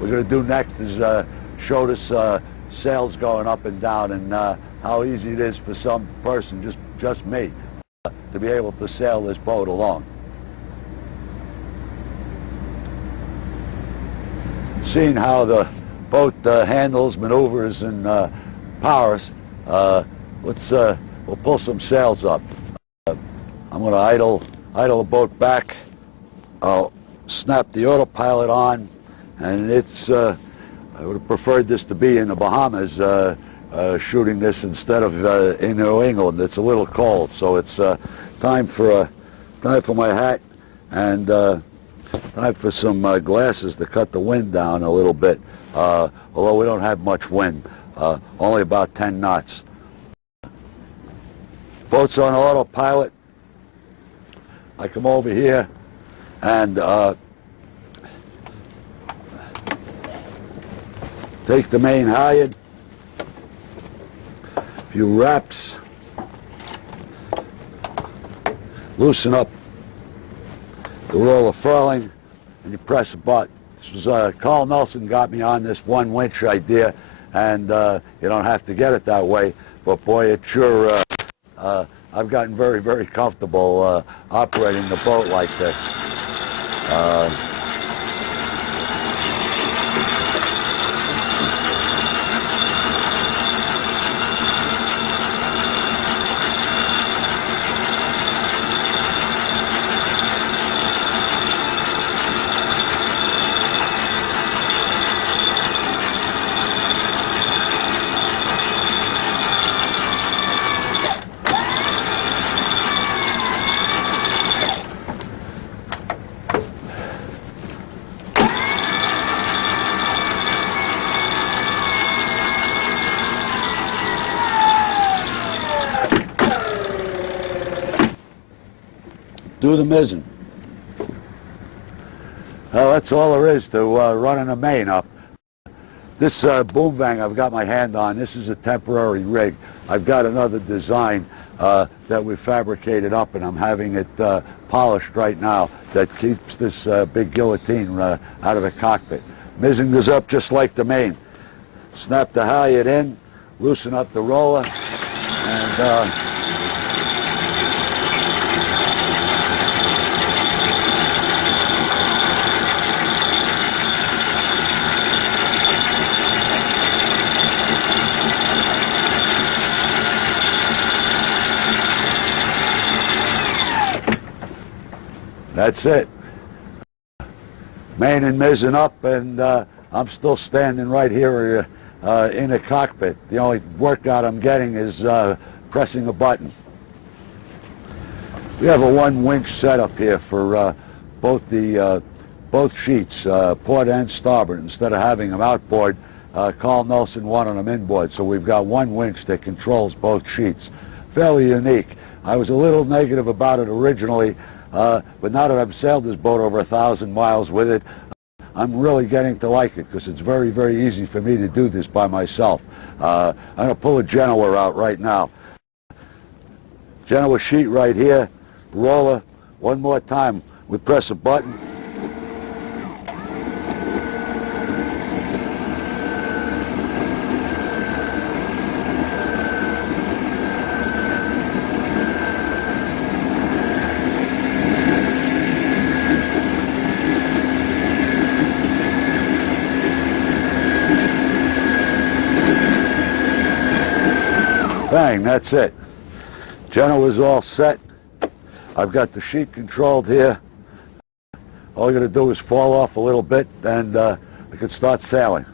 we're going to do next is show this sails going up and down, and how easy it is for some person, just me, to be able to sail this boat along. Seeing how the boat handles, maneuvers, and powers, we'll pull some sails up. I'm going to idle the boat back. I'll snap the autopilot on, and it's I would have preferred this to be in the Bahamas, shooting this instead of in New England. It's a little cold, so it's time for my hat and time for some glasses to cut the wind down a little bit. Although we don't have much wind, only about 10 knots. Boat's on autopilot. I come over here and take the main halyard, a few wraps, loosen up the roll of furling, and you press a button. This was Carl Nelson got me on this one winch idea, and you don't have to get it that way, but boy, it sure I've gotten very, very comfortable operating the boat like this. Do the mizzen. Well, that's all there is to running a main up. This boom bang I've got my hand on, this is a temporary rig. I've got another design that we fabricated up, and I'm having it polished right now, that keeps this big guillotine out of the cockpit. Mizzen goes up just like the main. Snap the halyard in, loosen up the roller, and that's it. Main and mizzen up, and I'm still standing right here in the cockpit. The only workout I'm getting is pressing a button. We have a one winch setup here for both sheets, port and starboard. Instead of having them outboard, Carl Nelson wanted them inboard, so we've got one winch that controls both sheets. Fairly unique. I was a little negative about it originally, but now that I've sailed this boat over 1,000 miles with it, I'm really getting to like it, because it's very, very easy for me to do this by myself. I'm going to pull a Genoa out right now. Genoa sheet right here, roller. One more time, we press a button. Bang, that's it. Genoa's all set. I've got the sheet controlled here. All you got to do is fall off a little bit, and we can start sailing.